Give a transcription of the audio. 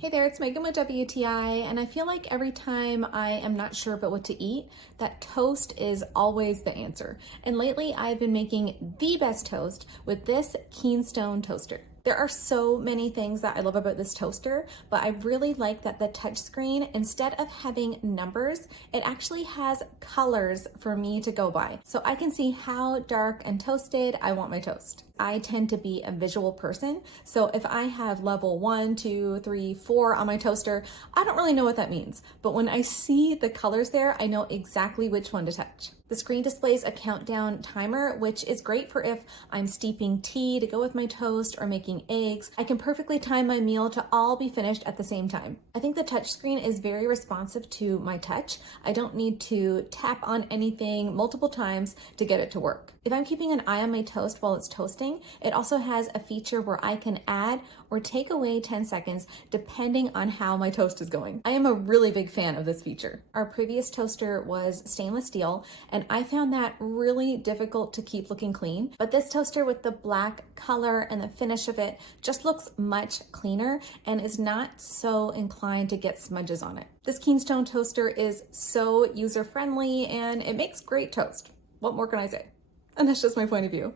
Hey there, it's Megan with WTI, and I feel like every time I am not sure about what to eat, that toast is always the answer. And lately I've been making the best toast with this Keenstone toaster. There are so many things that I love about this toaster, but I really like that the touchscreen, instead of having numbers, it actually has colors for me to go by. So I can see how dark and toasted I want my toast. I tend to be a visual person, so if I have level 1, 2, 3, 4 on my toaster, I don't really know what that means. But when I see the colors there, I know exactly which one to touch. The screen displays a countdown timer, which is great for if I'm steeping tea to go with my toast or making eggs. I can perfectly time my meal to all be finished at the same time. I think the touchscreen is very responsive to my touch. I don't need to tap on anything multiple times to get it to work. If I'm keeping an eye on my toast while it's toasting, it also has a feature where I can add or take away 10 seconds depending on how my toast is going. I am a really big fan of this feature. Our previous toaster was stainless steel, and I found that really difficult to keep looking clean. But this toaster with the black color and the finish of it just looks much cleaner and is not so inclined to get smudges on it. This Keenstone toaster is so user-friendly and it makes great toast. What more can I say? And that's just my point of view.